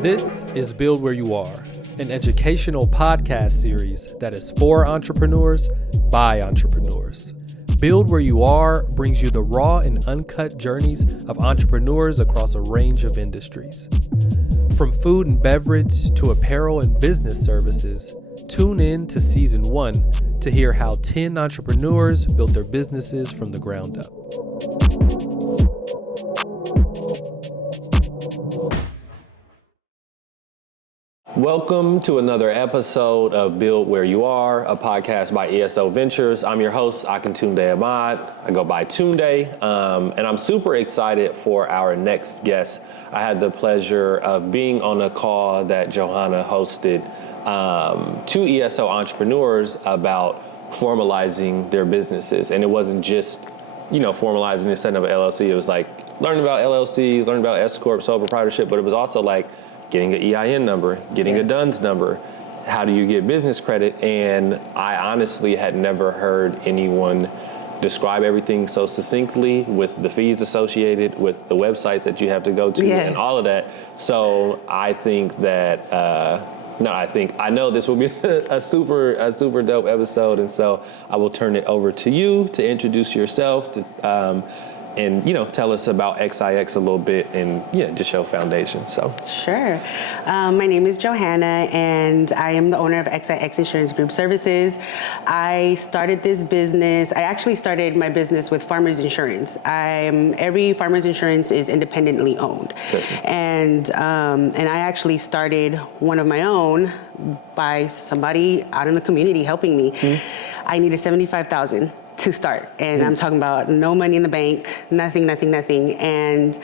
This is Build Where You Are, an educational podcast series that is for entrepreneurs by entrepreneurs. Build Where You Are brings you the raw and uncut journeys of entrepreneurs across a range of industries. From food and beverage to apparel and business services, tune in to Season 1 to hear how 10 entrepreneurs built their businesses from the ground up. Welcome to another episode of Build Where You Are, a podcast by ESO Ventures. I'm your host, Akintunde Ahmad. I go by Tunde, and I'm super excited for our next guest. I had the pleasure of being on a call that Johanna hosted to ESO entrepreneurs about formalizing their businesses. And it wasn't just, formalizing and setting up an LLC. It was like learning about LLCs, learning about S Corp, sole proprietorship, but it was also like getting an EIN number, getting a DUNS number. How do you get business credit? And I honestly had never heard anyone describe everything so succinctly with the fees associated with the websites that you have to go to and all of that. So I think that, I know this will be a super dope episode. And so I will turn it over to you to introduce yourself, and tell us about XIX a little bit and just your foundation. So sure. My name is Johanna and I am the owner of XIX Insurance Group Services. I started this business. I actually started my business with Farmers Insurance. Every Farmers Insurance is independently owned. Gotcha. And I actually started one of my own by somebody out in the community helping me. I needed $75,000 to start. And I'm talking about no money in the bank, nothing. And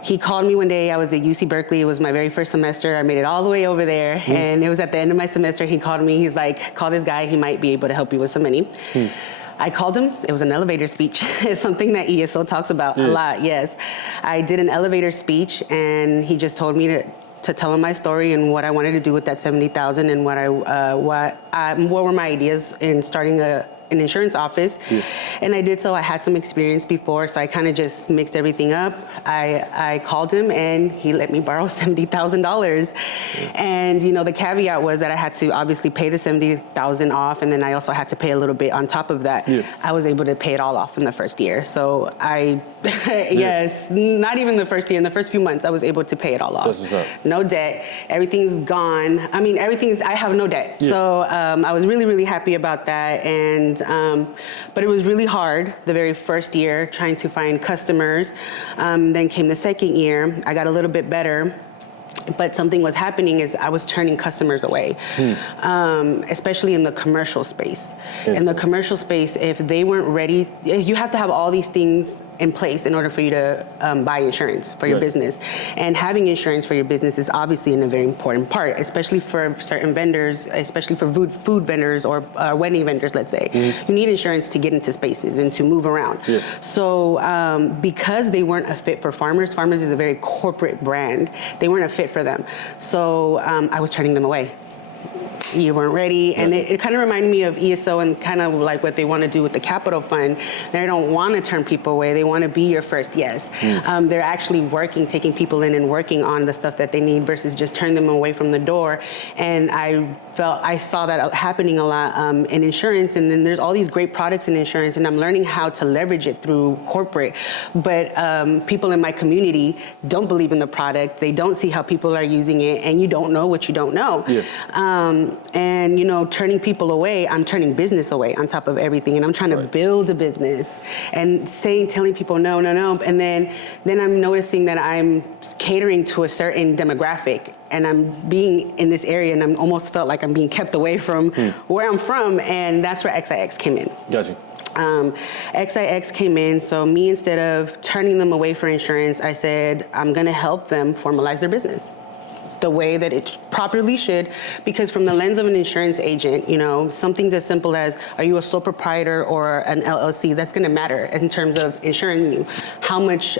he called me one day. I was at UC Berkeley. It was my very first semester. I made it all the way over there. And it was at the end of my semester. He called me. He's like, call this guy. He might be able to help you with some money. I called him. It was an elevator speech. It's something that ESO talks about a lot. Yes. I did an elevator speech and he just told me to tell him my story and what I wanted to do with that $70,000 and what were my ideas in starting an insurance office. And I did so. I had some experience before, so I kind of just mixed everything up. I called him and he let me borrow $70,000. And the caveat was that I had to obviously pay the $70,000 off, and then I also had to pay a little bit on top of that. I was able to pay it all off in the first year. So yes, not even the first year, in the first few months, I was able to pay it all off. That's what's up. No debt, everything's gone. I mean, I have no debt. So I was really, really happy about that. But it was really hard the very first year trying to find customers. Then came the second year. I got a little bit better. But something was happening is I was turning customers away, especially in the commercial space. In the commercial space, if they weren't ready, you have to have all these things in place in order for you to buy insurance for your business. And having insurance for your business is obviously a very important part, especially for certain vendors, especially for food vendors or wedding vendors, let's say. You need insurance to get into spaces and to move around. So because they weren't a fit for farmers is a very corporate brand. They weren't a fit for them. So I was turning them away. You weren't ready. And it kind of reminded me of ESO and kind of like what they want to do with the capital fund. They don't want to turn people away. They want to be your first yes. They're actually taking people in and working on the stuff that they need versus just turn them away from the door. And I saw that happening a lot in insurance. And then there's all these great products in insurance, and I'm learning how to leverage it through corporate. But people in my community don't believe in the product. They don't see how people are using it, and you don't know what you don't know. And turning people away, I'm turning business away on top of everything, and I'm trying to build a business and telling people no, and then I'm noticing that I'm catering to a certain demographic, and I'm being in this area, and I'm almost felt like I'm being kept away from where I'm from, and that's where XIX came in. Gotcha. XIX came in, so me, instead of turning them away for insurance, I said I'm gonna help them formalize their business. the way that it properly should, because from the lens of an insurance agent, something's as simple as, are you a sole proprietor or an LLC? That's going to matter in terms of insuring you. How much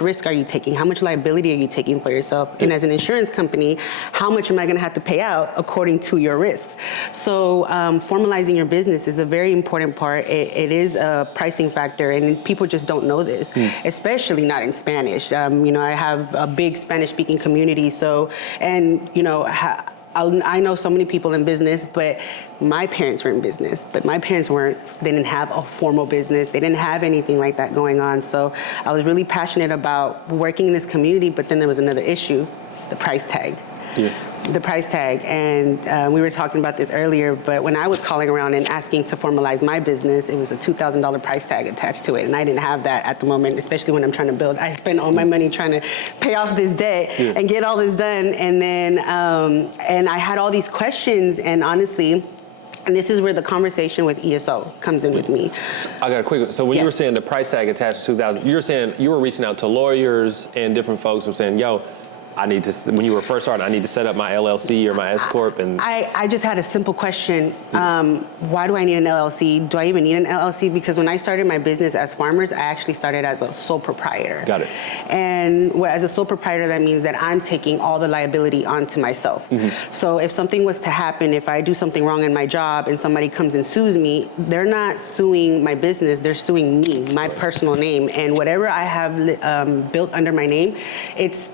risk are you taking? How much liability are you taking for yourself? And as an insurance company, how much am I going to have to pay out according to your risks? So formalizing your business is a very important part. It is a pricing factor, and people just don't know this, especially not in Spanish. I have a big Spanish-speaking community, I know so many people in business, but my parents were in business, but my parents they didn't have a formal business. They didn't have anything like that going on. So I was really passionate about working in this community, but then there was another issue, the price tag. Yeah. The price tag, and we were talking about this earlier, but when I was calling around and asking to formalize my business, it was a $2,000 price tag attached to it, and I didn't have that at the moment, especially when I'm trying to build. I spent all my money trying to pay off this debt and get all this done, and then and I had all these questions, and honestly, and this is where the conversation with ESO comes in with me. I got a quick. So when you were saying the price tag attached to $2,000, you're saying you were reaching out to lawyers and different folks who were saying, yo, when you were first starting, I need to set up my LLC or my S Corp. And I just had a simple question. Why do I need an LLC? Do I even need an LLC? Because when I started my business as farmers, I actually started as a sole proprietor. Got it. And as a sole proprietor, that means that I'm taking all the liability onto myself. So if something was to happen, if I do something wrong in my job and somebody comes and sues me, they're not suing my business, they're suing me, my personal name. And whatever I have built under my name, it's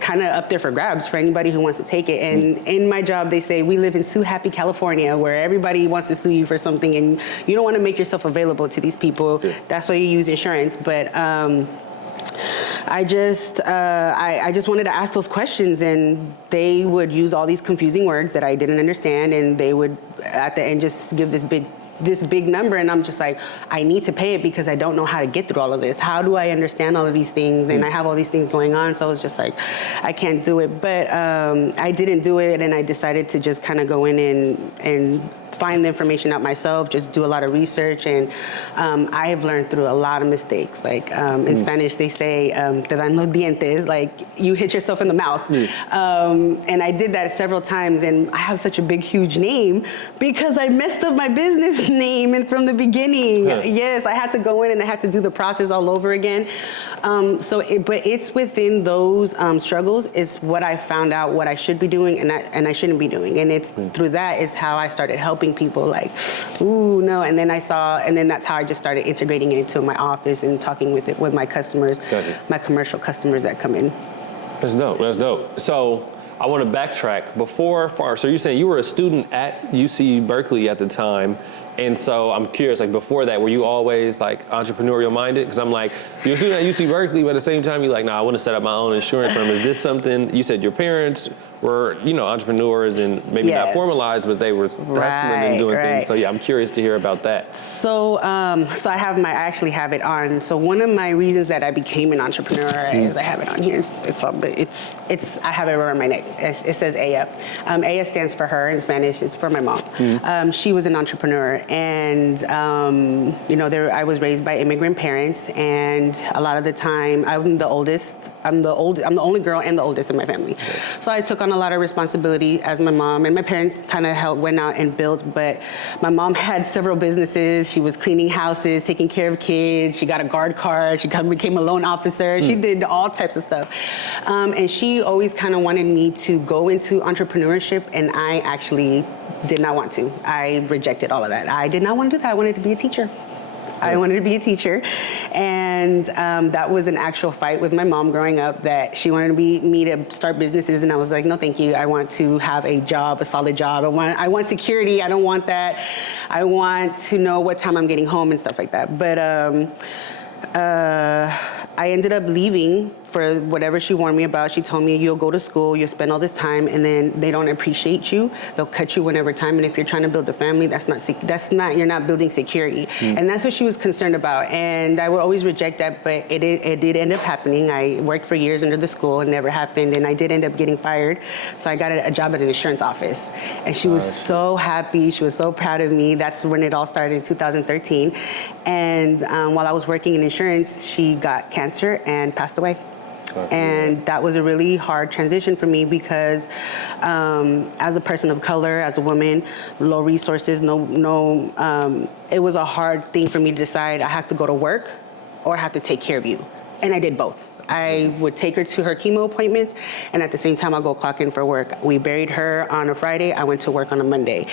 kind of up there for grabs for anybody who wants to take it. And in my job, they say, we live in Sue Happy, California, where everybody wants to sue you for something, and you don't want to make yourself available to these people. Yeah. That's why you use insurance. But I just wanted to ask those questions, and they would use all these confusing words that I didn't understand, and they would, at the end, just give this big number, and I'm just like, I need to pay it because I don't know how to get through all of this. How do I understand all of these things? And I have all these things going on, so I was just like, I can't do it. But I didn't do it, and I decided to just kind of go in and find the information out myself, just do a lot of research, and I have learned through a lot of mistakes. Like in Spanish, they say, te dan los dientes, like you hit yourself in the mouth. And I did that several times, and I have such a big, huge name because I messed up my business name and from the beginning. Yes, I had to go in and I had to do the process all over again. But it's within those struggles is what I found out what I should be doing and I shouldn't be doing. And it's through that is how I started helping people like, ooh, no. And then that's how I just started integrating it into my office and talking with my customers, my commercial customers that come in. That's dope. So I want to backtrack so you're saying you were a student at UC Berkeley at the time. And so I'm curious, like before that, were you always like entrepreneurial minded? Because I'm like, you're a student at UC Berkeley, but at the same time, you're like, I want to set up my own insurance firm. Is this something, you said your parents were, entrepreneurs and maybe not formalized, but they were hustling and doing things. So yeah, I'm curious to hear about that. So I actually have it on. So one of my reasons that I became an entrepreneur is I have it on here. I have it around my neck. It says Aya. Aya stands for her in Spanish. It's for my mom. She was an entrepreneur. And I was raised by immigrant parents, and a lot of the time I'm the oldest. I'm the only girl and the oldest in my family. So I took on a lot of responsibility as my mom, and my parents kind of went out and built. But my mom had several businesses. She was cleaning houses, taking care of kids. She got a guard card. She became a loan officer. She did all types of stuff, and she always kind of wanted me to go into entrepreneurship, and I actually did not want to. I rejected all of that. I did not want to do that. I wanted to be a teacher. And that was an actual fight with my mom growing up, that she wanted me to start businesses, and I was like, no, thank you. I want to have a job, a solid job. I want security. I don't want that. I want to know what time I'm getting home and stuff like that. But I ended up leaving for whatever she warned me about. She told me, you'll go to school, you'll spend all this time, and then they don't appreciate you. They'll cut you whenever time. And if you're trying to build a family, you're not building security. And that's what she was concerned about. And I would always reject that, but it did end up happening. I worked for years under the school. It never happened. And I did end up getting fired. So I got a job at an insurance office. And she was so happy. She was so proud of me. That's when it all started in 2013. And while I was working in insurance, she got cancer and passed away. And that was a really hard transition for me because as a person of color, as a woman, low resources, it was a hard thing for me to decide I have to go to work or I have to take care of you. And I did both. I would take her to her chemo appointments, and at the same time, I'll go clock in for work. We buried her on a Friday. I went to work on a Monday.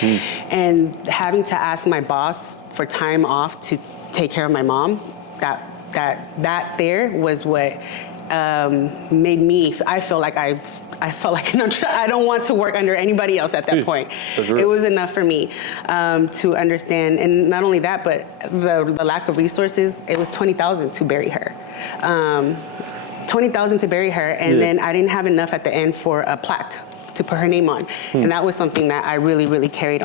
And having to ask my boss for time off to take care of my mom, that there was what made me, I felt like I don't want to work under anybody else at that point. It was enough for me to understand, and not only that, but the lack of resources. It was $20,000 to bury her. $20,000 to bury her, and then I didn't have enough at the end for a plaque to put her name on. And that was something that I really, really carried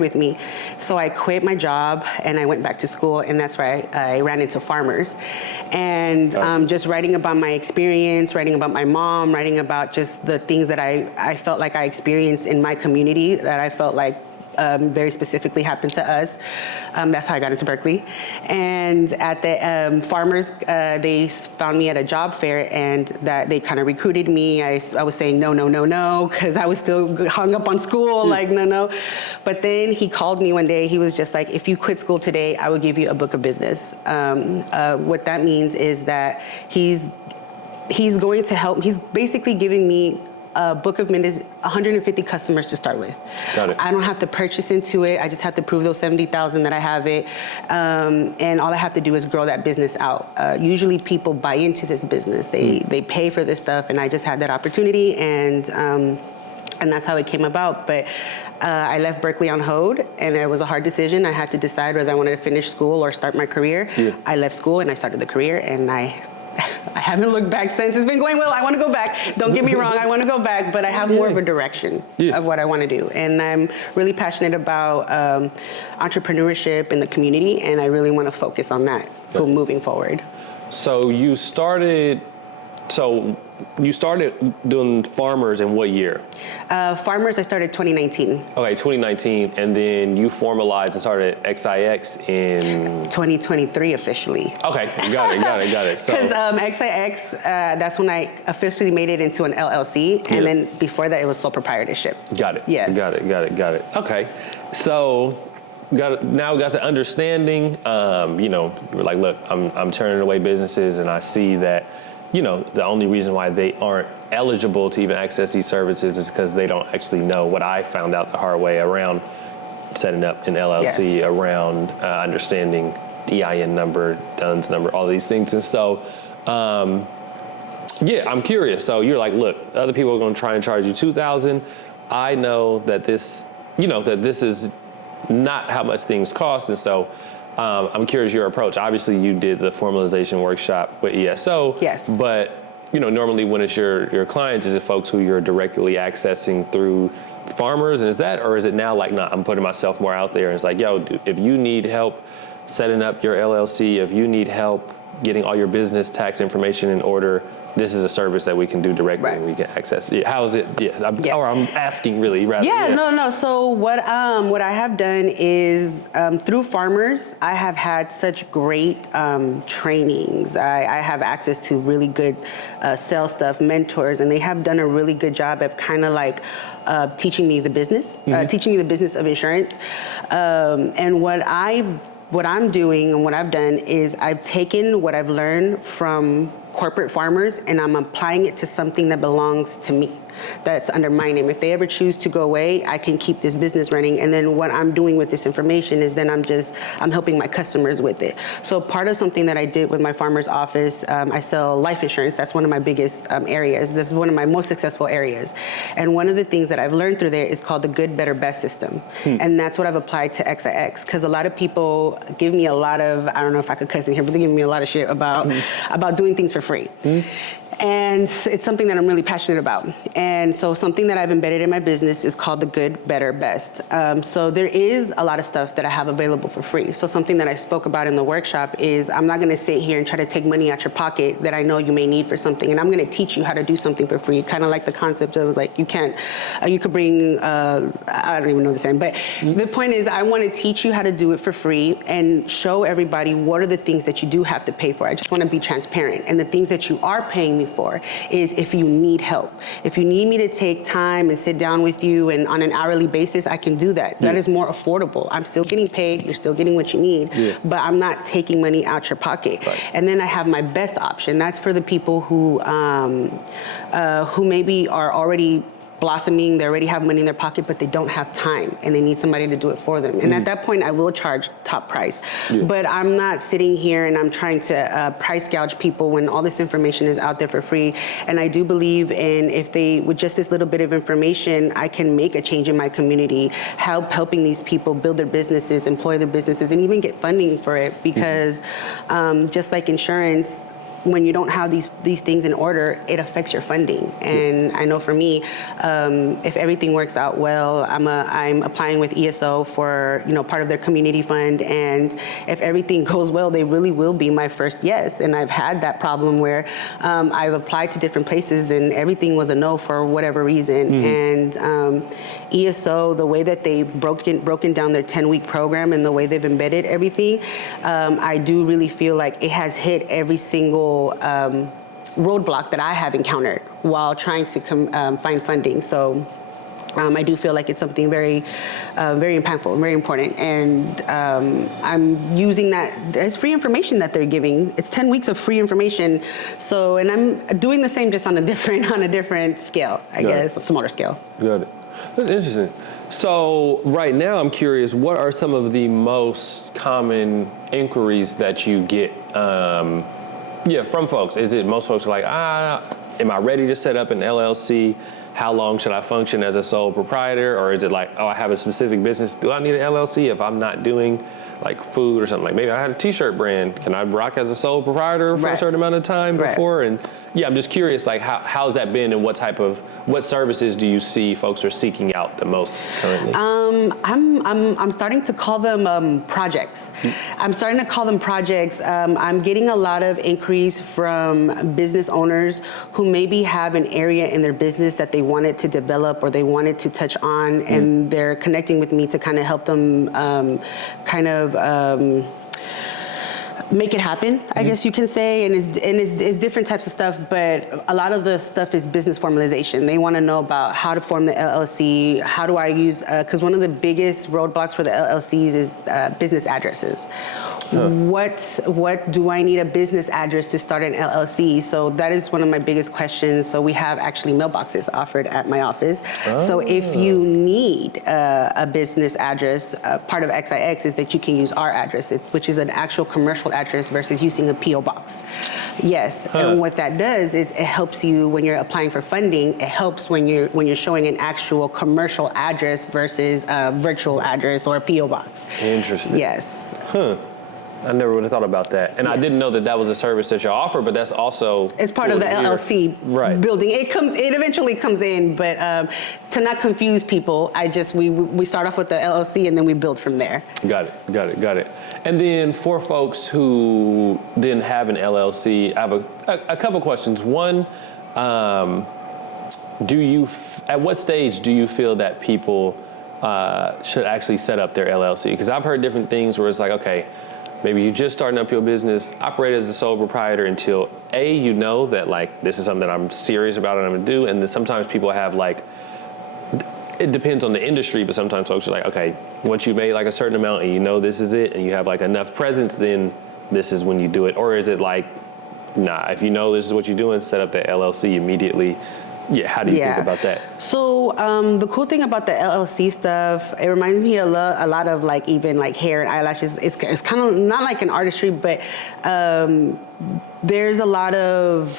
with me. So I quit my job and I went back to school, and that's where I ran into farmers. And just writing about my experience, writing about my mom, writing about just the things that I felt like I experienced in my community that I felt like very specifically happened to us. That's how I got into Berkeley. And at the farmers, they found me at a job fair, and that they kind of recruited me. I was saying no, because I was still hung up on school, like no. But then he called me one day. He was just like, if you quit school today, I will give you a book of business. What that means is that he's going to help. He's basically giving me a book of business, 150 customers to start with. Got it. I don't have to purchase into it. I just have to prove those 70,000 that I have it. And all I have to do is grow that business out. Usually people buy into this business. They pay for this stuff, and I just had that opportunity, and that's how it came about. But I left Berkeley on hold, and it was a hard decision. I had to decide whether I wanted to finish school or start my career. I left school and I started the career, and I haven't looked back since. It's been going well. I want to go back. Don't get me wrong. I want to go back, but I have more of a direction of what I want to do. And I'm really passionate about entrepreneurship in the community, and I really want to focus on that moving forward. So you started doing farmers in what year? Farmers, I started 2019. Okay, 2019, and then you formalized and started XIX in 2023 officially. Okay, got it. So because XIX, that's when I officially made it into an LLC, and then before that, it was sole proprietorship. Got it. Yes. Got it. Okay, so now we got the understanding. You were like, look, I'm turning away businesses, and I see that. The only reason why they aren't eligible to even access these services is because they don't actually know what I found out the hard way around setting up an LLC, around understanding the EIN number, DUNS number, all these things. And so, I'm curious. So you're like, look, other people are going to try and charge you $2,000. I know that this is not how much things cost. And so, I'm curious your approach. Obviously, you did the formalization workshop with ESO. Yes. But, normally when it's your clients, is it folks who you're directly accessing through farmers? And or is it now like, nah, I'm putting myself more out there, and it's like, yo, if you need help setting up your LLC, if you need help getting all your business tax information in order, this is a service that we can do directly and we can access. How is it? Or I'm asking really rather. No. So what I have done is through farmers, I have had such great trainings. I have access to really good sales stuff, mentors, and they have done a really good job of kind of like teaching me the business, teaching me the business of insurance. And what I'm doing and what I've done is I've taken what I've learned from corporate farmers, and I'm applying it to something that belongs to me, that's under my name. If they ever choose to go away, I can keep this business running. And then what I'm doing with this information is then I'm helping my customers with it. So part of something that I did with my farmer's office, I sell life insurance. That's one of my biggest areas. This is one of my most successful areas. And one of the things that I've learned through there is called the good, better, best system. And that's what I've applied to XIX, because a lot of people give me a lot of, I don't know if I could cuss in here, but they give me a lot of shit about doing things for free. And it's something that I'm really passionate about. And so something that I've embedded in my business is called the good, better, best. So there is a lot of stuff that I have available for free. So something that I spoke about in the workshop is I'm not gonna sit here and try to take money out your pocket that I know you may need for something. And I'm gonna teach you how to do something for free. Kind of like the concept of like, you could bring, I don't even know the saying, but the point is I wanna teach you how to do it for free and show everybody what are the things that you do have to pay for. I just wanna be transparent. And the things that you are paying me for is if you need help. If you need me to take time and sit down with you and on an hourly basis, I can do that. That is more affordable. I'm still getting paid, you're still getting what you need, but I'm not taking money out your pocket. Right. And then I have my best option. That's for the people who maybe are already blossoming, they already have money in their pocket, but they don't have time and they need somebody to do it for them. And at that point, I will charge top price. But I'm not sitting here and I'm trying to price gouge people when all this information is out there for free. And I do believe in if they, with just this little bit of information, I can make a change in my community, helping these people build their businesses, employ their businesses, and even get funding for it. Because just like insurance, when you don't have these things in order, it affects your funding. And I know for me, if everything works out well, I'm applying with ESO for part of their community fund, and if everything goes well, they really will be my first yes. And I've had that problem where I've applied to different places and everything was a no for whatever reason. And ESO, the way that they've broken down their 10-week program and the way they've embedded everything, I do really feel like it has hit every single roadblock that I have encountered while trying to find funding. So I do feel like it's something very, very impactful, very important. And I'm using that as free information that they're giving. It's 10 weeks of free information. So, and I'm doing the same just on a different scale, I guess, a smaller scale. Got it. That's interesting. So right now I'm curious, what are some of the most common inquiries that you get from folks? Is it most folks are like, am I ready to set up an LLC? How long should I function as a sole proprietor? Or is it like, I have a specific business. Do I need an LLC if I'm not doing like food or something? Like maybe I had a t-shirt brand. Can I rock as a sole proprietor for a certain amount of time before? And I'm just curious, like how's that been and what services do you see folks are seeking out the most currently? I'm starting to call them projects. I'm starting to call them projects. I'm getting a lot of inquiries from business owners who maybe have an area in their business that they wanted to develop or they wanted to touch on, and they're connecting with me to kind of help them make it happen, I guess you can say, and it's different types of stuff, but a lot of the stuff is business formalization. They want to know about how to form the LLC, how do I use, because one of the biggest roadblocks for the LLCs is business addresses. What do I need a business address to start an LLC? So that is one of my biggest questions. So we have actually mailboxes offered at my office. So if you need a business address, part of XIX is that you can use our address, which is an actual commercial address versus using a P.O. box. Yes, and what that does is it helps you when you're applying for funding. It helps when you're showing an actual commercial address versus a virtual address or a P.O. box. Interesting. Yes. I never would have thought about that. And I didn't know that was a service that you offer, but that's also it's part of the LLC building. It eventually comes in, but to not confuse people, we start off with the LLC and then we build from there. Got it. And then for folks who didn't have an LLC, I have a couple questions. One, at what stage do you feel that people should actually set up their LLC? Because I've heard different things where it's like, okay, maybe you're just starting up your business, operate as a sole proprietor until you know that like this is something that I'm serious about and I'm gonna do. And then sometimes people have like, it depends on the industry, but sometimes folks are like, okay, once you made like a certain amount and you know this is it and you have like enough presence, then this is when you do it. Or is it like, nah, if you know this is what you're doing, set up the LLC immediately. Yeah, how do you think about that? So the cool thing about the LLC stuff, it reminds me a lot of like even like hair and eyelashes. It's kind of not like an artistry, but there's a lot of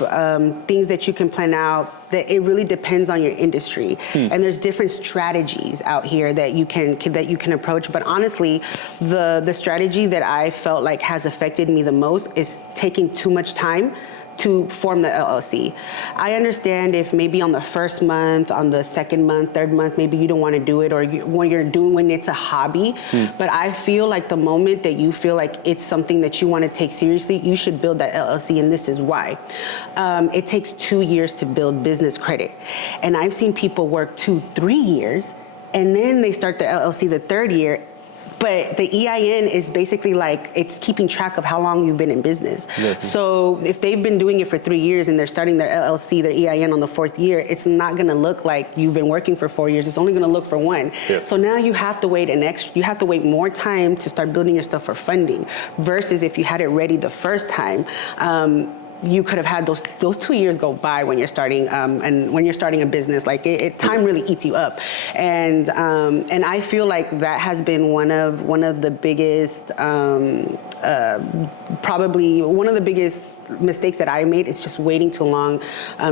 things that you can plan out that it really depends on your industry. And there's different strategies out here that you can approach. But honestly, the strategy that I felt like has affected me the most is taking too much time to form the LLC. I understand if maybe on the first month, on the second month, third month, maybe you don't want to do it, or when it's a hobby. But I feel like the moment that you feel like it's something that you want to take seriously, you should build that LLC, and this is why. It takes 2 years to build business credit. And I've seen people work 2-3 years, and then they start the LLC the third year, But the EIN is basically like, it's keeping track of how long you've been in business. So if they've been doing it for 3 years and they're starting their LLC, their EIN on the 4th year, it's not gonna look like you've been working for 4 years. It's only gonna look for 1. So now you have to wait you have to wait more time to start building your stuff for funding, versus if you had it ready the first time. You could have had those 2 years go by when you're starting, and when you're starting a business, like time really eats you up, and I feel like that has been one of the biggest, probably one of the biggest mistakes that I made, is just waiting too long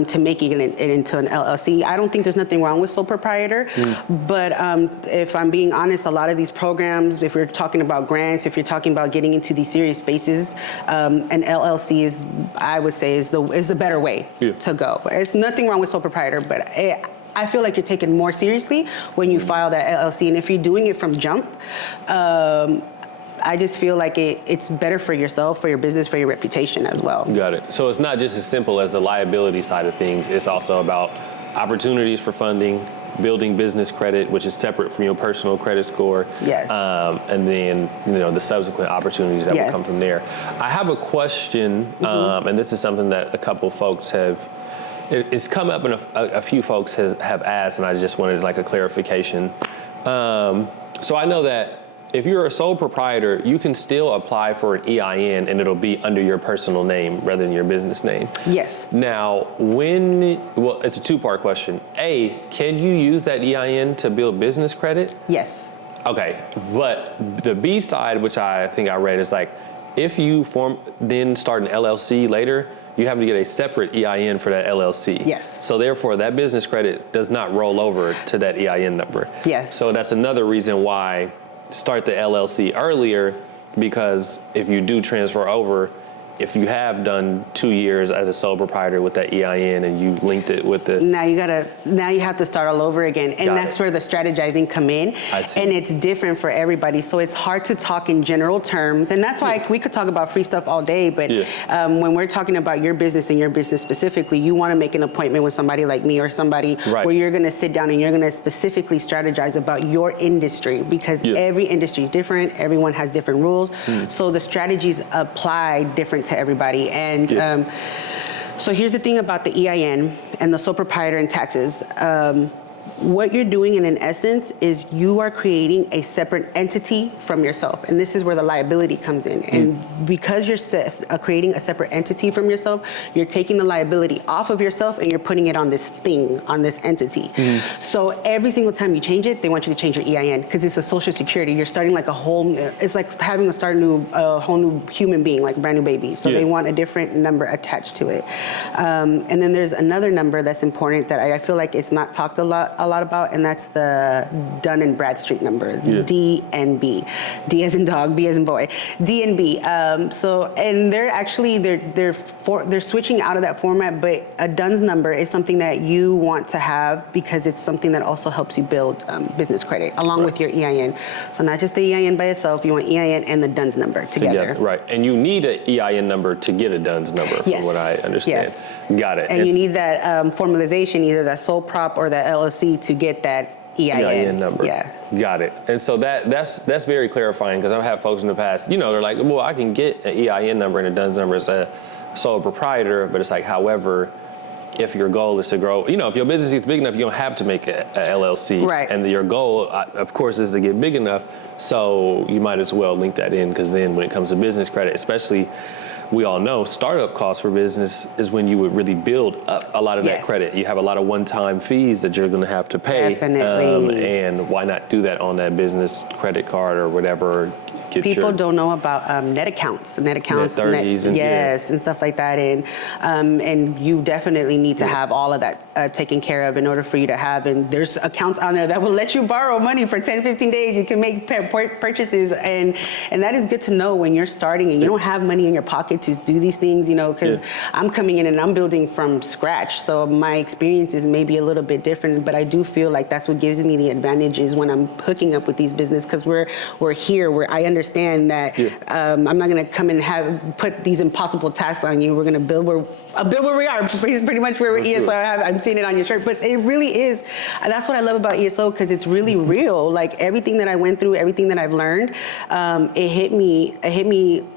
to making it into an LLC. I don't think there's nothing wrong with sole proprietor, but if I'm being honest, a lot of these programs, if you're talking about grants, if you're talking about getting into these serious spaces, an LLC is, I would say, is the better way to go. There's nothing wrong with sole proprietor, but I feel like you're taken more seriously when you file that LLC, and if you're doing it from jump, I just feel like it's better for yourself, for your business, for your reputation as well. Got it. So it's not just as simple as the liability side of things. It's also about opportunities for funding, building business credit, which is separate from your personal credit score. Yes. And then, the subsequent opportunities that will come from there. I have a question, and this is something that a couple folks it's come up, and a few folks have asked, and I just wanted like a clarification. So I know that if you're a sole proprietor, you can still apply for an EIN and it'll be under your personal name rather than your business name. Yes. Now, it's a two-part question. A, can you use that EIN to build business credit? Yes. Okay, but the B side, which I think I read, is like, if you then start an LLC later, you have to get a separate EIN for that LLC. Yes. So therefore, that business credit does not roll over to that EIN number. Yes. So that's another reason why start the LLC earlier, because if you do transfer over, if you have done 2 years as a sole proprietor with that EIN and you linked it with the... Now you have to start all over again. And that's where the strategizing come in. I see. And it's different for everybody. So it's hard to talk in general terms. And that's why we could talk about free stuff all day. But when we're talking about your business and your business specifically, you want to make an appointment with somebody like me or somebody where you're going to sit down and you're going to specifically strategize about your industry, because every industry is different. Everyone has different rules. So the strategies apply different to everybody. And so here's the thing about the EIN and the sole proprietor and taxes. What you're doing in essence is you are creating a separate entity from yourself. And this is where the liability comes in. And because you're creating a separate entity from yourself, you're taking the liability off of yourself and you're putting it on this thing, on this entity. So every single time you change it, they want you to change your EIN, because it's a social security. You're starting like it's like having a whole new human being, like a brand new baby. So they want a different number attached to it. And then there's another number that's important that I feel like it's not talked a lot about, and that's the Dun and Bradstreet number, DNB. D as in dog, B as in boy, DNB. And they're actually they're switching out of that format, but a DUNS number is something that you want to have because it's something that also helps you build business credit along with your EIN. So not just the EIN by itself, you want EIN and the DUNS number together. Right, and you need an EIN number to get a DUNS number, from what I understand. Yes. Got it. And you need that formalization, either that sole prop or that LLC, to get that EIN number. Yeah. Got it. And so that's very clarifying, because I've had folks in the past, they're like, well, I can get an EIN number and a DUNS number as a sole proprietor, but it's like, however, if your goal is to grow, if your business is big enough, you don't have to make a LLC. Right. And your goal, of course, is to get big enough. So you might as well link that in, because then when it comes to business credit, especially, we all know startup costs for business is when you would really build up a lot of that credit. You have a lot of one-time fees that you're going to have to pay. Definitely. And why not do that on that business credit card or whatever? People don't know about net accounts, net 30s and stuff like that, and you definitely need to have all of that taken care of in order for you to have. And there's accounts on there that will let you borrow money for 10, 15 days. You can make purchases, and that is good to know when you're starting and you don't have money in your pocket to do these things. Because I'm coming in and I'm building from scratch, so my experience is maybe a little bit different. But I do feel like that's what gives me the advantages when I'm hooking up with these businesses, because we're here. I understand understand that I'm not going to come and put these impossible tasks on you. We're going to build where we are, pretty much where we're ESO. I'm seeing it on your shirt, but it really is. That's what I love about ESO, because it's really real. Like everything that I went through, everything that I've learned, it hit me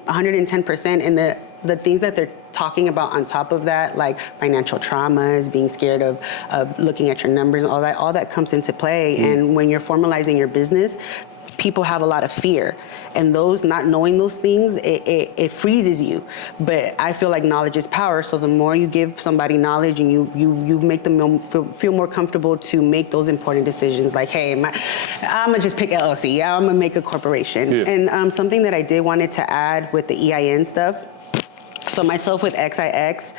110%. And the things that they're talking about on top of that, like financial traumas, being scared of looking at your numbers, all that comes into play. And when you're formalizing your business, people have a lot of fear, and not knowing those things, it freezes you. But I feel like knowledge is power. So the more you give somebody knowledge and you make them feel more comfortable to make those important decisions, like, hey, I'm gonna just pick LLC. I'm gonna make a corporation. Yeah. And something that I did wanted to add with the EIN stuff. So myself with XIX,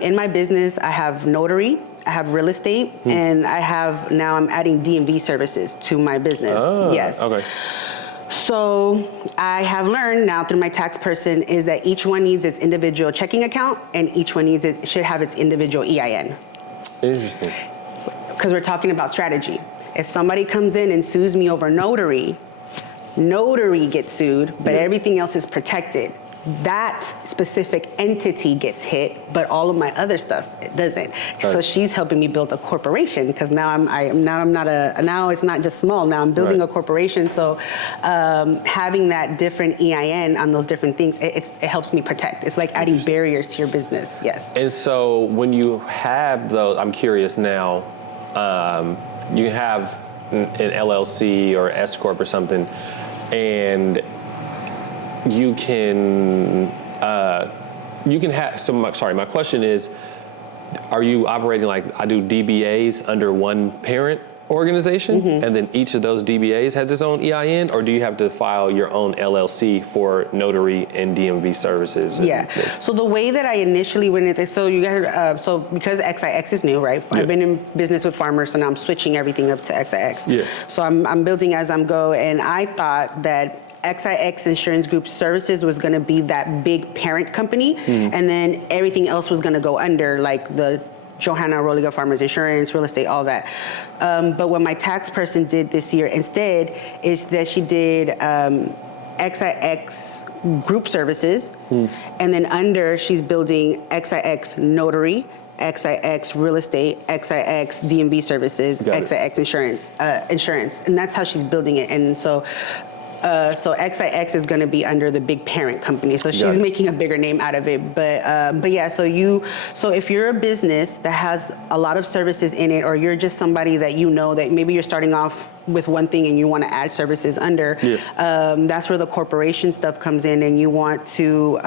in my business, I have notary, I have real estate, and I'm adding DMV services to my business. Oh, yes. Okay. So I have learned now through my tax person is that each one needs its individual checking account, and each one should have its individual EIN. Interesting. Because we're talking about strategy. If somebody comes in and sues me over notary gets sued, but everything else is protected. That specific entity gets hit, but all of my other stuff it doesn't. Right. So she's helping me build a corporation, because now now it's not just small. Now I'm building a corporation. So having that different EIN on those different things, it helps me protect. It's like adding barriers to your business. Yes. And so when you have those, I'm curious now. You have an LLC or S corp or something, and you can have, so my question is, are you operating like I do DBAs under one parent organization, and then each of those DBAs has its own EIN, or do you have to file your own LLC for notary and DMV services? Yeah. So the way that I initially went into this, so you got so because XIX is new, right? Yeah. I've been in business with farmers, so now I'm switching everything up to XIX. Yeah. So I'm building as I'm go, and I thought that XIX Insurance Group Services was going to be that big parent company, and then everything else was going to go under, like the Johanna Arroliga Farmers Insurance, real estate, all that. But what my tax person did this year instead is that she did XIX Group Services, and then under she's building XIX Notary, XIX Real Estate, XIX DMV Services, XIX Insurance, and that's how she's building it. And so XIX is going to be under the big parent company, so she's making a bigger name out of it. But yeah, so if you're a business that has a lot of services in it, or you're just somebody that that maybe you're starting off with one thing and you want to add services under, that's where the corporation stuff comes in, and you want to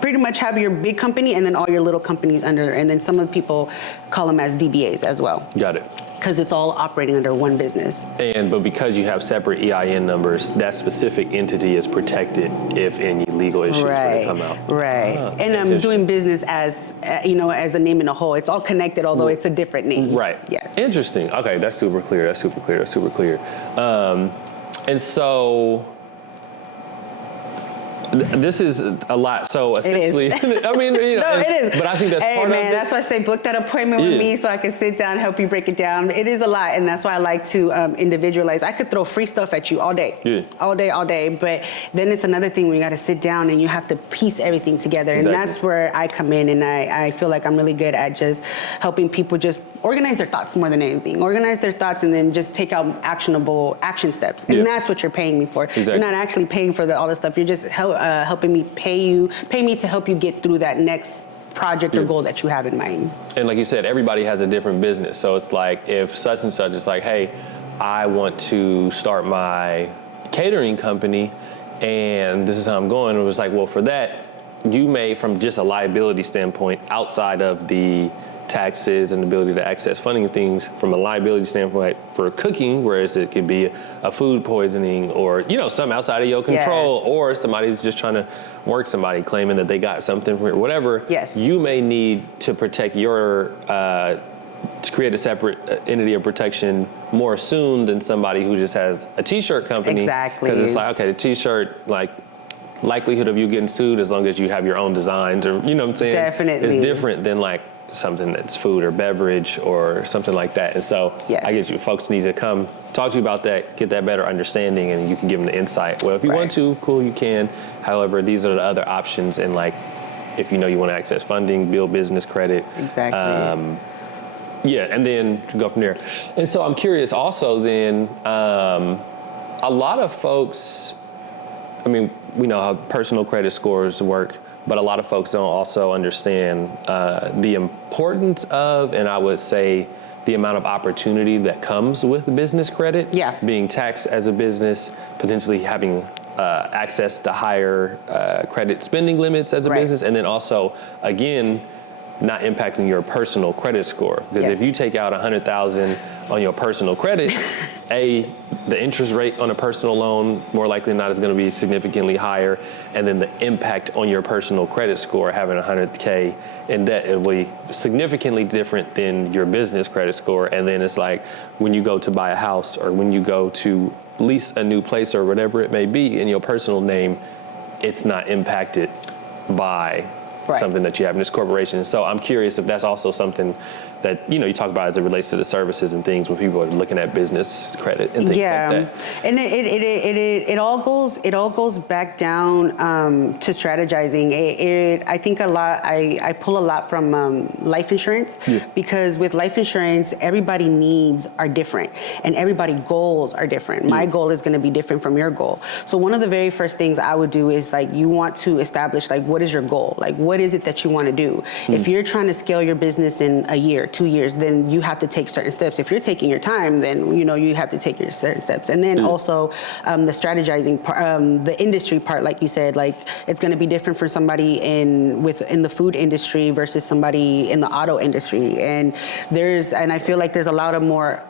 pretty much have your big company and then all your little companies under, and then some of the people call them as DBAs as well. Got it. Because it's all operating under one business. But because you have separate EIN numbers, that specific entity is protected if any legal issues were to come out. Right. And I'm doing business as as a name in a whole. It's all connected, although it's a different name. Right. Yes. Interesting. Okay, that's super clear. And so this is a lot. So essentially, I mean, no, it is. But I think that's part of it. That's why I say book that appointment with me so I can sit down and help you break it down. It is a lot, and that's why I like to individualize. I could throw free stuff at you all day, all day. But then it's another thing when you got to sit down and you have to piece everything together. Exactly. And that's where I come in, and I feel like I'm really good at just helping people just organize their thoughts more than anything. Organize their thoughts and then just take out actionable action steps. And that's what you're paying me for. Exactly. You're not actually paying for all this stuff. You're just helping me pay me to help you get through that next project or goal that you have in mind. And like you said, everybody has a different business. So it's like if such and such is like, hey, I want to start my catering company and this is how I'm going. It was like, well, for that, you may, from just a liability standpoint, outside of the taxes and the ability to access funding things, from a liability standpoint for cooking, whereas it could be a food poisoning or something outside of your control, or somebody's just trying to work somebody claiming that they got something or whatever. Yes. You may need to protect your to create a separate entity of protection more soon than somebody who just has a t-shirt company. Exactly. Because it's like, okay, the t-shirt, like, likelihood of you getting sued as long as you have your own designs, or what I'm saying? Definitely. It's different than like something that's food or beverage or something like that. And so Yes. I guess you folks need to come talk to you about that, get that better understanding, and you can give them the insight. Well, if you want to, cool, you can. However, these are the other options. And like, if you know you want to access funding, build business credit. Exactly. Yeah, and then go from there. And so I'm curious also then, a lot of folks, I mean, we know how personal credit scores work, but a lot of folks don't also understand the importance of, and I would say, the amount of opportunity that comes with business credit. Yeah. Being taxed as a business, potentially having access to higher credit spending limits as a Right. business, and then also, again, not impacting your personal credit score. Because Yes. if you take out $100,000 on your personal credit, the interest rate on a personal loan more likely than not is going to be significantly higher, and then the impact on your personal credit score, having $100K in debt, it will be significantly different than your business credit score. And then it's like when you go to buy a house or when you go to lease a new place or whatever it may be in your personal name, it's not impacted by Right. something that you have in this corporation. So I'm curious if that's also something that, you talk about as it relates to the services and things when people are looking at business credit and things like that. And it all goes back down to strategizing. I think a lot. I pull a lot from life insurance because with life insurance, everybody needs are different and everybody goals are different. My goal is going to be different from your goal. So one of the very first things I would do is like you want to establish like what is your goal? Like what is it that you want to do? If you're trying to scale your business in a year, 2 years, then you have to take certain steps. If you're taking your time, then you have to take your certain steps. And then also the strategizing part, the industry part, like you said, like it's going to be different for somebody in the food industry versus somebody in the auto industry. And I feel like there's a lot of more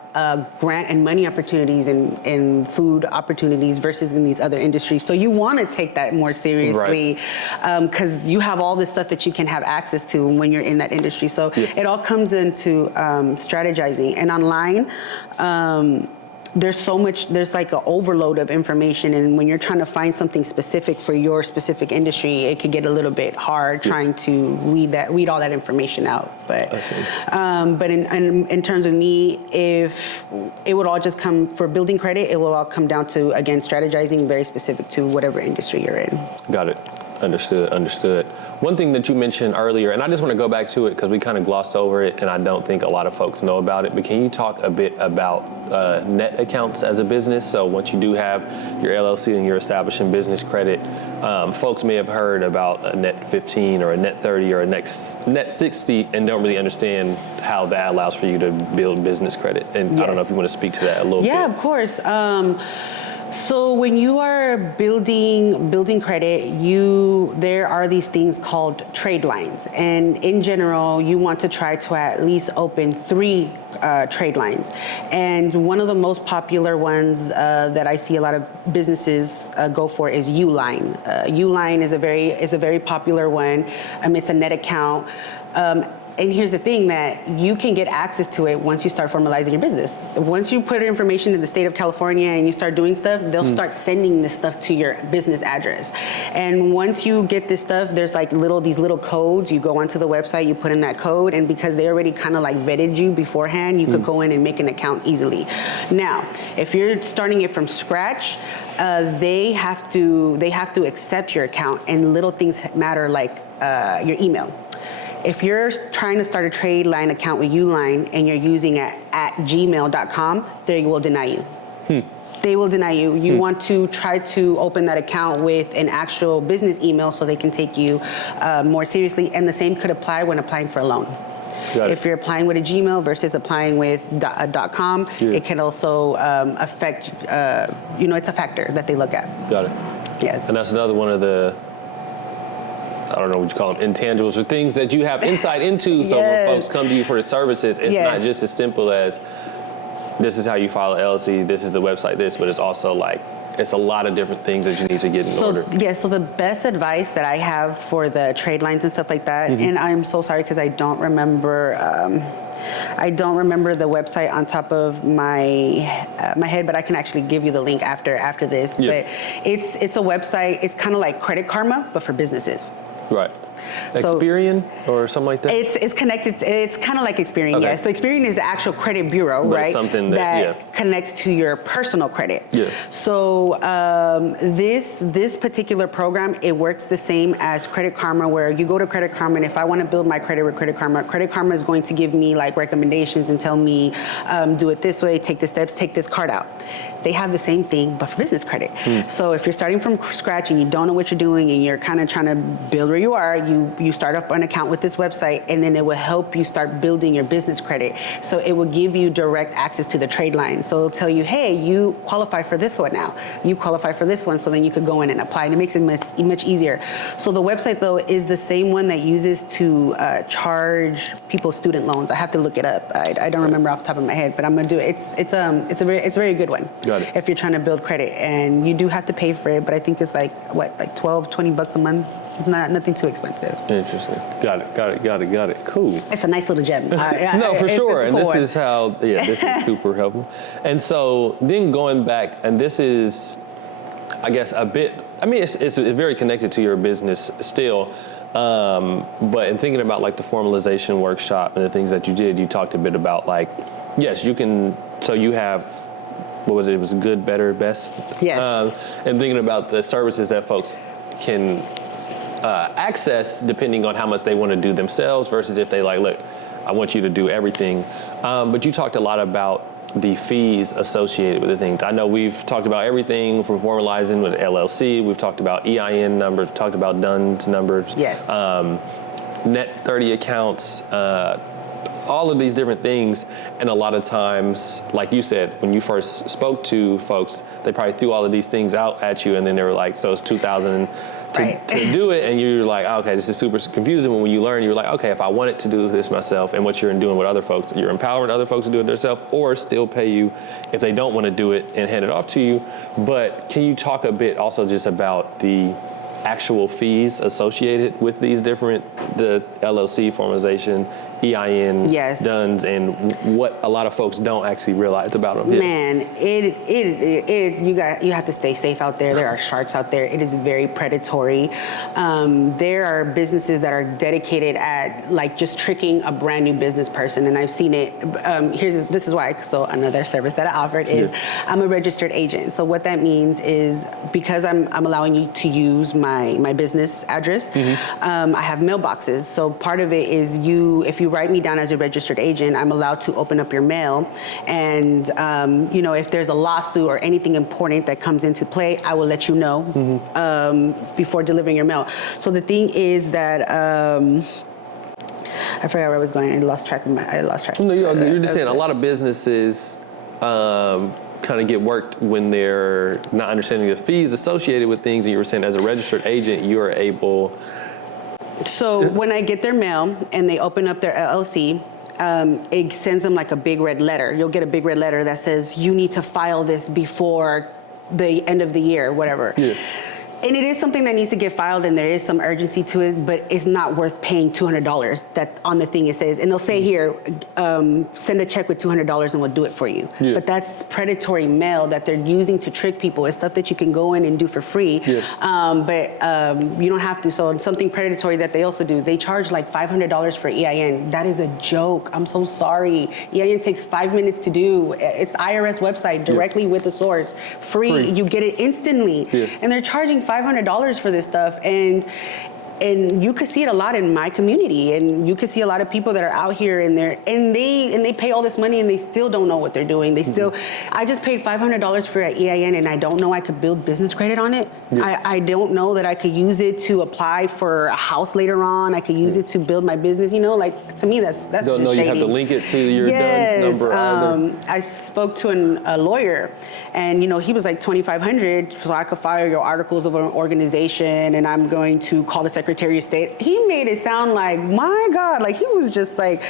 grant and money opportunities in food opportunities versus in these other industries. So you want to take that more seriously because you have all this stuff that you can have access to when you're in that industry. So it all comes into strategizing. And online, there's like an overload of information, and when you're trying to find something specific for your specific industry, it could get a little bit hard trying to read all that information out. But in terms of me, if it would all just come for building credit, it will all come down to, again, strategizing very specific to whatever industry you're in. Got it. Understood. One thing that you mentioned earlier, and I just want to go back to it because we kind of glossed over it, and I don't think a lot of folks know about it, but can you talk a bit about net accounts as a business? So once you do have your LLC and you're establishing business credit, folks may have heard about a net 15 or a net 30 or a net 60 and don't really understand how that allows for you to build business credit. And I don't know if you want to speak to that a little bit. Yeah, of course. So when you are building credit, there are these things called trade lines. And in general, you want to try to at least open 3 trade lines. And one of the most popular ones that I see a lot of businesses go for is Uline. Uline is a very popular one. It's a net account. And here's the thing, that you can get access to it once you start formalizing your business. Once you put information in the state of California and you start doing stuff, they'll start sending this stuff to your business address. And once you get this stuff, there's like these little codes. You go onto the website, you put in that code, and because they already kind of like vetted you beforehand, you could go in and make an account easily. Now, if you're starting it from scratch, they have to accept your account, and little things matter like your email. If you're trying to start a trade line account with Uline and you're using it at gmail.com, they will deny you. They will deny you. You want to try to open that account with an actual business email so they can take you more seriously. And the same could apply when applying for a loan. If you're applying with a Gmail versus applying with a .com, it can also affect, it's a factor that they look at. Got it. Yes. And that's another one of the, I don't know what you call them, intangibles or things that you have insight into. So when folks come to you for the services, it's not just as simple as this is how you file an LLC, this is the website, but it's also like, it's a lot of different things that you need to get in order. Yeah, so the best advice that I have for the trade lines and stuff like that, and I'm so sorry because I don't remember the website on top of my head, but I can actually give you the link after this. But it's a website. It's kind of like Credit Karma, but for businesses. Right. Experian or something like that? It's connected. It's kind of like Experian, Okay. yes. So Experian is the actual credit bureau, But right? it's something that connects to your personal credit. Yeah. So this particular program, it works the same as Credit Karma, where you go to Credit Karma, and if I want to build my credit with Credit Karma is going to give me like recommendations and tell me, do it this way, take the steps, take this card out. They have the same thing, but for business credit. So if you're starting from scratch and you don't know what you're doing and you're kind of trying to build where you are, you start up an account with this website, and then it will help you start building your business credit. So it will give you direct access to the trade line. So it'll tell you, hey, you qualify for this one now. You qualify for this one, so then you could go in and apply, and it makes it much easier. So the website, though, is the same one that uses to charge people student loans. I have to look it up. I don't remember off the top of my head, but I'm gonna do it. It's a very good one. Got it. If you're trying to build credit, and you do have to pay for it, but I think it's like $12-20 a month. Nothing too expensive. Interesting. Got it. Cool. It's a nice little gem. No, for sure. And this one. is how, this is super helpful. And so then going back, and this is, I guess, it's very connected to your business still. But in thinking about like the formalization workshop and the things that you did, you talked a bit about like, yes, you can, so you have, what was it? It was good, better, best? Yes. And thinking about the services that folks can access depending on how much they want to do themselves versus if they like, look, I want you to do everything. But you talked a lot about the fees associated with the things. I know we've talked about everything from formalizing with LLC. We've talked about EIN numbers. We've talked about DUNS numbers. Yes. Net 30 accounts. All of these different things, and a lot of times, like you said, when you first spoke to folks, they probably threw all of these things out at you, and then they were like, so it's $2,000 to do it, and you're like, okay, this is super confusing. But when you learn, you're like, okay, if I wanted to do this myself, and what you're doing with other folks, you're empowering other folks to do it themselves, or still pay you if they don't want to do it and hand it off to you. But can you talk a bit also just about the actual fees associated with these different, the LLC formalization, EIN, yes, DUNS, and what a lot of folks don't actually realize about them? Man, you have to stay safe out there. There are sharks out there. It is very predatory. There are businesses that are dedicated at like just tricking a brand new business person, and I've seen it. This is why. So another service that I offered is I'm a registered agent. So what that means is because I'm allowing you to use my business address, I have mailboxes. So part of it is if you write me down as a registered agent, I'm allowed to open up your mail, and if there's a lawsuit or anything important that comes into play, I will let you know before delivering your mail. So the thing is that I forgot where I was going. I lost track. No, you're just saying a lot of businesses kind of get worked when they're not understanding the fees associated with things. And you were saying as a registered agent, you are able. So when I get their mail and they open up their LLC, it sends them like a big red letter. You'll get a big red letter that says you need to file this before the end of the year, whatever. Yeah. And it is something that needs to get filed, and there is some urgency to it, but it's not worth paying $200 that on the thing it says. And they'll say here, send a check with $200 and we'll do it for you. Yeah. But that's predatory mail that they're using to trick people. It's stuff that you can go in and do for free, but you don't have to. So something predatory that they also do, they charge like $500 for EIN. That is a joke. I'm so sorry. EIN takes 5 minutes to do. It's the IRS website directly with the source. Free. You get it instantly. Yeah. And they're charging $500 for this stuff, and you could see it a lot in my community, and you could see a lot of people that are out here and they pay all this money and they still don't know what they're doing. They still, I just paid $500 for an EIN, and I don't know I could build business credit on it. Yeah. I don't know that I could use it to apply for a house later on. I could use it to build my business. Like to me, that's don't just know shady. You have to link it to your DUNS number either. I spoke to a lawyer, and he was like $2,500, so I could file your articles of an organization, and I'm going to call the Secretary of State. He made it sound like, my God, like he was just like,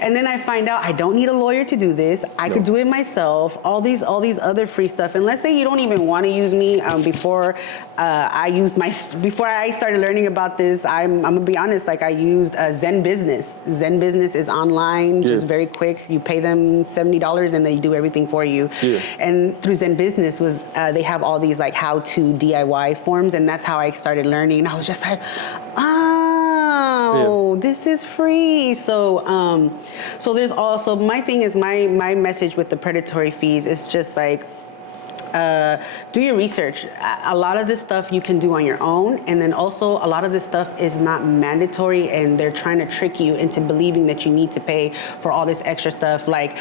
and then I find out I don't need a lawyer to do this. I could do it myself. All these other free stuff. And let's say you don't even want to use me. Before I started learning about this, I'm gonna be honest. Like I used Zen Business. Zen Business is online, just very quick. You pay them $70 and they do everything for you. Yeah. And through Zen Business they have all these like how to DIY forms, and that's how I started learning. And I was just like, now. This is free. So so there's also, my thing is, my message with the predatory fees is just like, do your research. A lot of this stuff you can do on your own, and then also a lot of this stuff is not mandatory, and they're trying to trick you into believing that you need to pay for all this extra stuff, like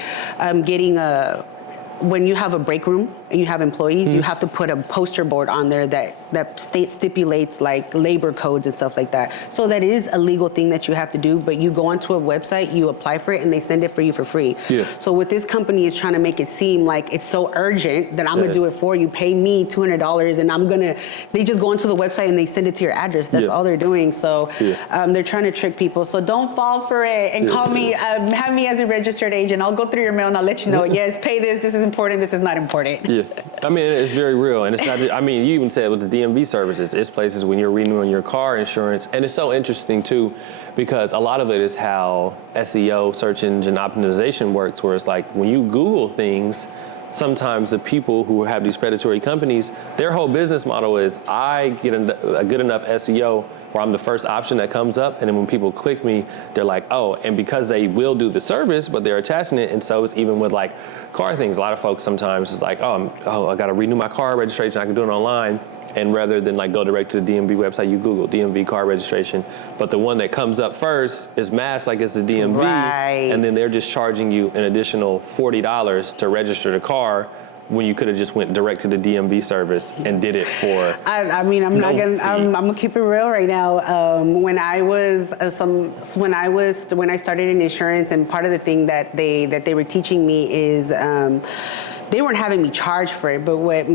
when you have a break room and you have employees, you have to put a poster board on there that stipulates like labor codes and stuff like that. So that is a legal thing that you have to do, but you go onto a website, you apply for it, and they send it for you for free. Yeah. So what this company is trying to make it seem like it's so urgent that I'm gonna do it for you, pay me $200, and they just go onto the website and they send it to your address. That's all they're doing. So they're trying to trick people. So don't fall for it, and call me, have me as a registered agent. I'll go through your mail and I'll let you know, yes, pay this is important, this is not important. Yeah, I mean, it's very real. And it's not, I mean, you even said with the DMV services, it's places when you're renewing your car insurance. And it's so interesting too, because a lot of it is how SEO, search engine optimization works, where it's like when you Google things, sometimes the people who have these predatory companies, their whole business model is, I get a good enough SEO where I'm the first option that comes up, and then when people click me, they're like, oh, and because they will do the service, but they're attaching it, and so it's even with like car things. A lot of folks sometimes is like, I gotta renew my car registration, I can do it online. And rather than like go direct to the DMV website, you Google DMV car registration. But the one that comes up first is masked like it's the DMV. Right. And then they're just charging you an additional $40 to register the car, when you could have just went direct to the DMV service and did it for. I mean, I'm gonna keep it real right now. When I started in insurance, and part of the thing that they were teaching me is they weren't having me charge for it, but what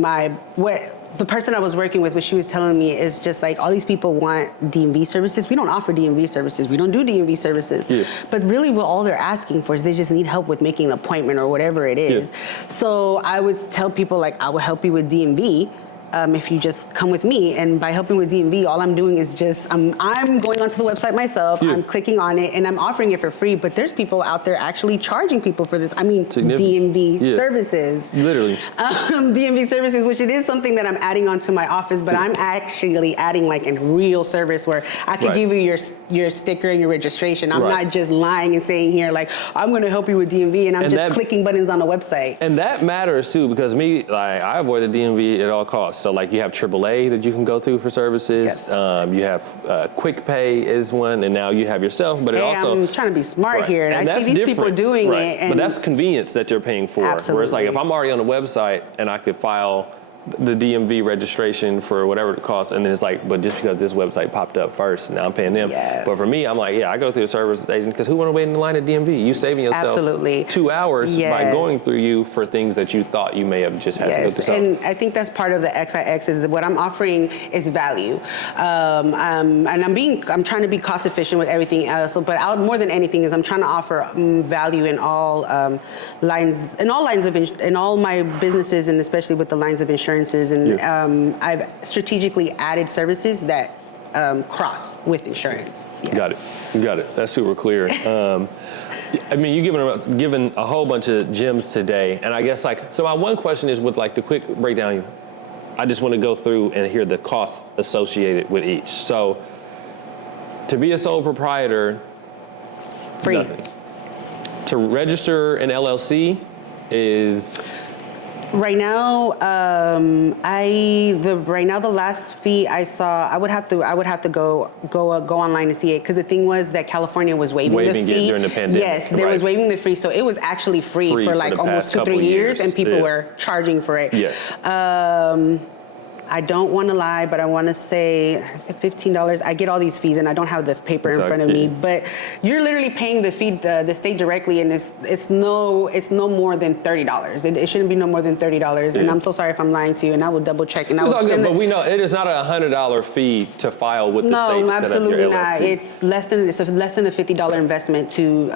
the person I was working with, what she was telling me is just like, all these people want DMV services. We don't offer DMV services. We don't do DMV services. Yeah. But really all they're asking for is they just need help with making an appointment or whatever it is. Yeah. So I would tell people like, I will help you with DMV. If you just come with me, and by helping with DMV, all I'm doing is just, I'm going onto the website myself, I'm clicking on it, and I'm offering it for free, but there's people out there actually charging people for this. I mean, DMV services. Literally. DMV services, which it is something that I'm adding onto my office, but I'm actually adding like a real service where I can give you your sticker and your registration. I'm not just lying and saying here, like, I'm gonna help you with DMV, and I'm just clicking buttons on a website. And that matters too, because I avoid the DMV at all costs. So like you have AAA that you can go through for services. Yes. You have Quick Pay is one, and now you have yourself. But I'm trying to be smart here. And I see these people doing it. But that's convenience that you're paying for. Absolutely. Whereas like if I'm already on the website and I could file the DMV registration for whatever it costs, and then it's like, but just because this website popped up first, now I'm paying them. Yes. But for me, I'm like, I go through a service agent, because who want to wait in the line at DMV? You saving yourself 2 hours by going through you for things that you thought you may have just had to go through. And I think that's part of the XIX is that what I'm offering is value, and I'm trying to be cost efficient with everything else. But more than anything is I'm trying to offer value in all lines in all my businesses, and especially with the lines of insurance. And I've strategically added services that cross with insurance. Yes. Got it. That's super clear. I mean, you've given a whole bunch of gems today, and I guess so my one question is, with like the quick breakdown, I just want to go through and hear the costs associated with each. So to be a sole proprietor, free. Nothing. To register an LLC is. Right now, the last fee I saw, I would have to go online to see it, because the thing was that California was waiving the fee. It during the pandemic. Yes, they was waiving the fee, so it was actually free for like almost 2-3 years, and people were charging for it. Yes. I don't want to lie, but I want to say $15. I get all these fees, and I don't have the paper in front of me. But you're literally paying the fee, the state directly, and it's no more than $30. It shouldn't be no more than $30. And I'm so sorry if I'm lying to you, and I will double check. And it's all good, but we know it is not a $100 fee to file with the state. No, absolutely not. It's less than a $50 investment to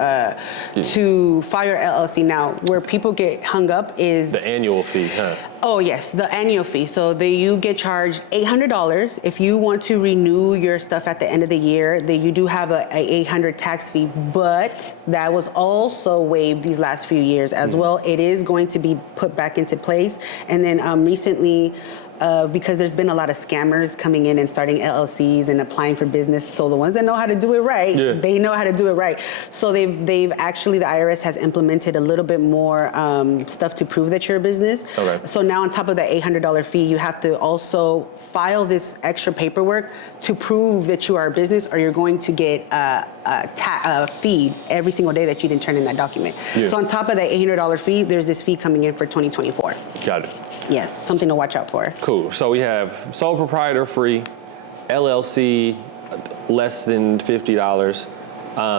file your LLC. Now, where people get hung up is the annual fee, huh? Oh yes, the annual fee. So you get charged $800 if you want to renew your stuff at the end of the year. You do have a $800 tax fee, but that was also waived these last few years as well. It is going to be put back into place. And then recently, because there's been a lot of scammers coming in and starting LLCs and applying for business. So the ones that know how to do it right, they know how to do it right. So they've actually, the IRS has implemented a little bit more stuff to prove that you're a business. Okay. So now on top of the $800 fee, you have to also file this extra paperwork to prove that you are a business, or you're going to get a fee every single day that you didn't turn in that document. So on top of that $800 fee, there's this fee coming in for 2024. Got it. Yes, something to watch out for. Cool. So we have sole proprietor free, LLC less than $50.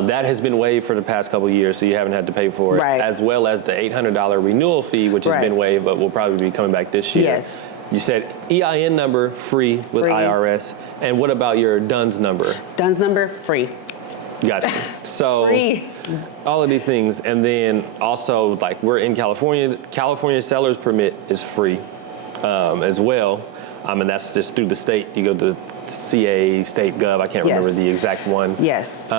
That has been waived for the past couple of years, so you haven't had to pay for it. Right. As well as the $800 renewal fee, which has been waived, but will probably be coming back this year. Yes. You said EIN number free with IRS. And what about your DUNS number? DUNS number free. Gotcha. So Free. all of these things, and then also like we're in California. California seller's permit is free as well. And that's just through the state. You go to CA, State Gov. I can't remember the exact one. Yes.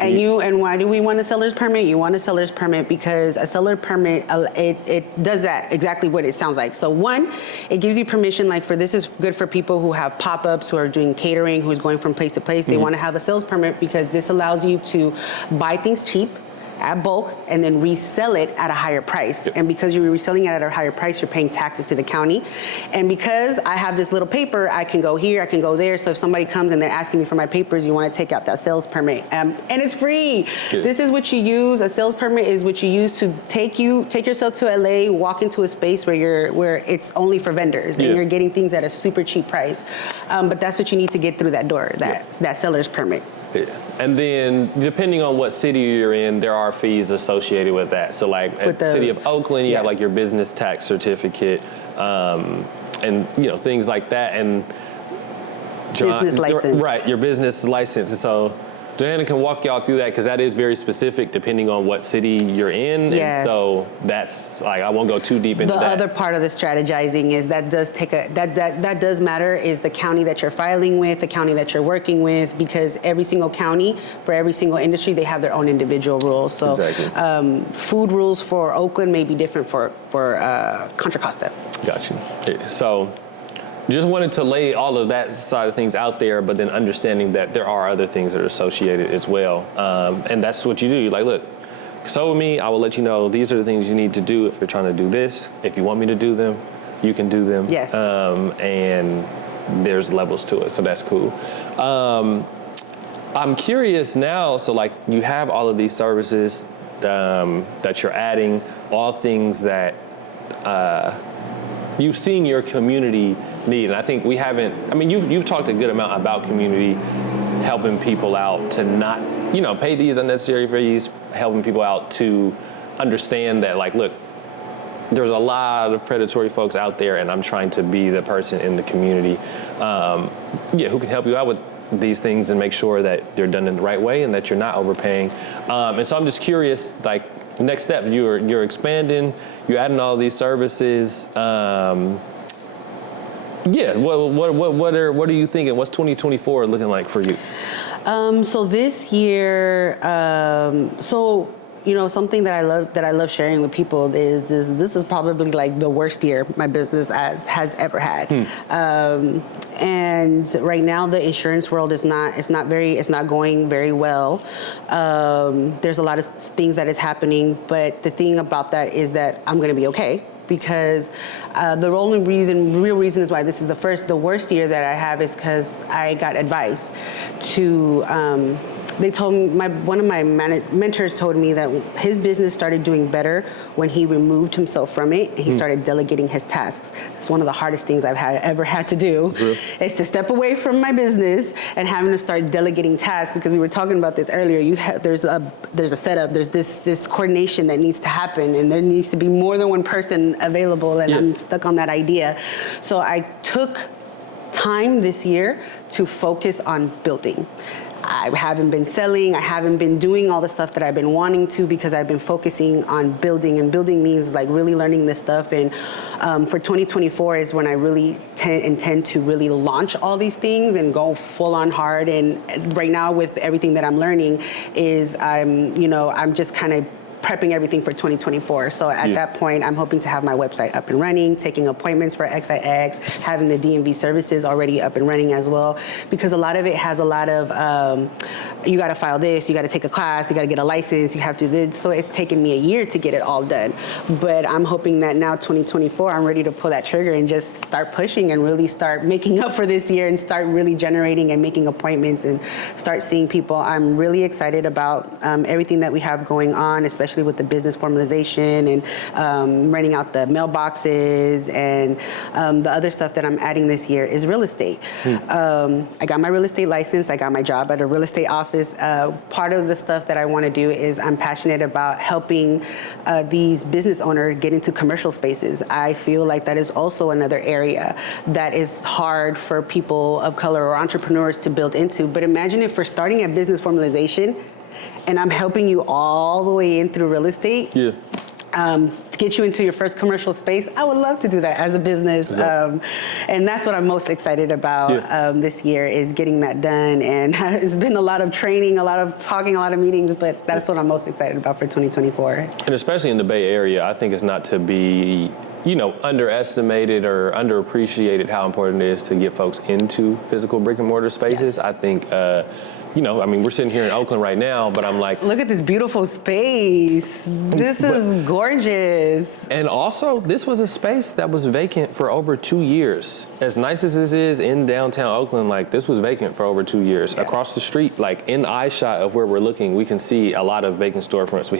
And why do we want a seller's permit? You want a seller's permit because a seller permit, it does that exactly what it sounds like. So one, it gives you permission, like this is good for people who have pop-ups, who are doing catering, who's going from place to place. They want to have a sales permit because this allows you to buy things cheap at bulk and then resell it at a higher price. And because you're reselling it at a higher price, you're paying taxes to the county. And because I have this little paper, I can go here, I can go there. So if somebody comes and they're asking me for my papers, you want to take out that sales permit. And it's free. This is what you use. A sales permit is what you use to take yourself to LA, walk into a space where it's only for vendors and you're getting things at a super cheap price. But that's what you need to get through that door, that seller's permit. And then depending on what city you're in, there are fees associated with that. So like at the city of Oakland, you have like your business tax certificate and things like that. And business license. Right, your business license. And so Johanna can walk y'all through that because that is very specific depending on what city you're in. Yes. And so that's like, I won't go too deep into that. The other part of the strategizing is that does matter is the county that you're filing with, the county that you're working with, because every single county for every single industry, they have their own individual rules. So food rules for Oakland may be different for Contra Costa. Gotcha. So just wanted to lay all of that side of things out there, but then understanding that there are other things that are associated as well. And that's what you do. You're like, look, so with me, I will let you know these are the things you need to do if you're trying to do this. If you want me to do them, you can do them. Yes. And there's levels to it, so that's cool. I'm curious now, so like you have all of these services that you're adding, all things that you've seen your community need. And I think we haven't, you've talked a good amount about community, helping people out to not, pay these unnecessary fees, helping people out to understand that like, look, there's a lot of predatory folks out there and I'm trying to be the person in the community, who can help you out with these things and make sure that they're done in the right way and that you're not overpaying. And so I'm just curious, like, next step, you're expanding, you're adding all these services. What are you thinking? What's 2024 looking like for you? So this year, something that I love sharing with people is this is probably like the worst year my business has ever had. And right now the insurance world is not going very well. There's a lot of things that is happening, but the thing about that is that I'm going to be okay. Because the real reason is why this is the worst year that I have is because I got advice to. They told me, one of my mentors told me that his business started doing better when he removed himself from it and he started delegating his tasks. It's one of the hardest things I've ever had to do, is to step away from my business and having to start delegating tasks, because we were talking about this earlier. There's a setup, there's this coordination that needs to happen, and there needs to be more than one person available, and I'm stuck on that idea. So I took time this year to focus on building. I haven't been selling, I haven't been doing all the stuff that I've been wanting to, because I've been focusing on building, and building means like really learning this stuff. And for 2024 is when I really intend to really launch all these things and go full on hard. And right now with everything that I'm learning is I'm just kind of prepping everything for 2024. So at that point, I'm hoping to have my website up and running, taking appointments for XIX, having the DMV services already up and running as well, because a lot of it has a lot of, you got to file this, you got to take a class, you got to get a license, you have to do this. So it's taken me a year to get it all done. But I'm hoping that now 2024, I'm ready to pull that trigger and just start pushing and really start making up for this year and start really generating and making appointments and start seeing people. I'm really excited about everything that we have going on, especially with the business formalization and renting out the mailboxes, and the other stuff that I'm adding this year is real estate. I got my real estate license. I got my job at a real estate office. Part of the stuff that I want to do is I'm passionate about helping these business owners get into commercial spaces. I feel like that is also another area that is hard for people of color or entrepreneurs to build into. But imagine if we're starting at business formalization and I'm helping you all the way in through real estate. Yeah. To get you into your first commercial space. I would love to do that as a business. And that's what I'm most excited about this year, is getting that done. And it's been a lot of training, a lot of talking, a lot of meetings, but that's what I'm most excited about for 2024. And especially in the Bay Area, I think it's not to be, underestimated or underappreciated how important it is to get folks into physical brick and mortar spaces. I think, we're sitting here in Oakland right now, but I'm like, look at this beautiful space. This is gorgeous. And also, this was a space that was vacant for over 2 years. As nice as this is in downtown Oakland, this was vacant for over 2 years. Across the street, in eye shot of where we're looking, we can see a lot of vacant storefronts.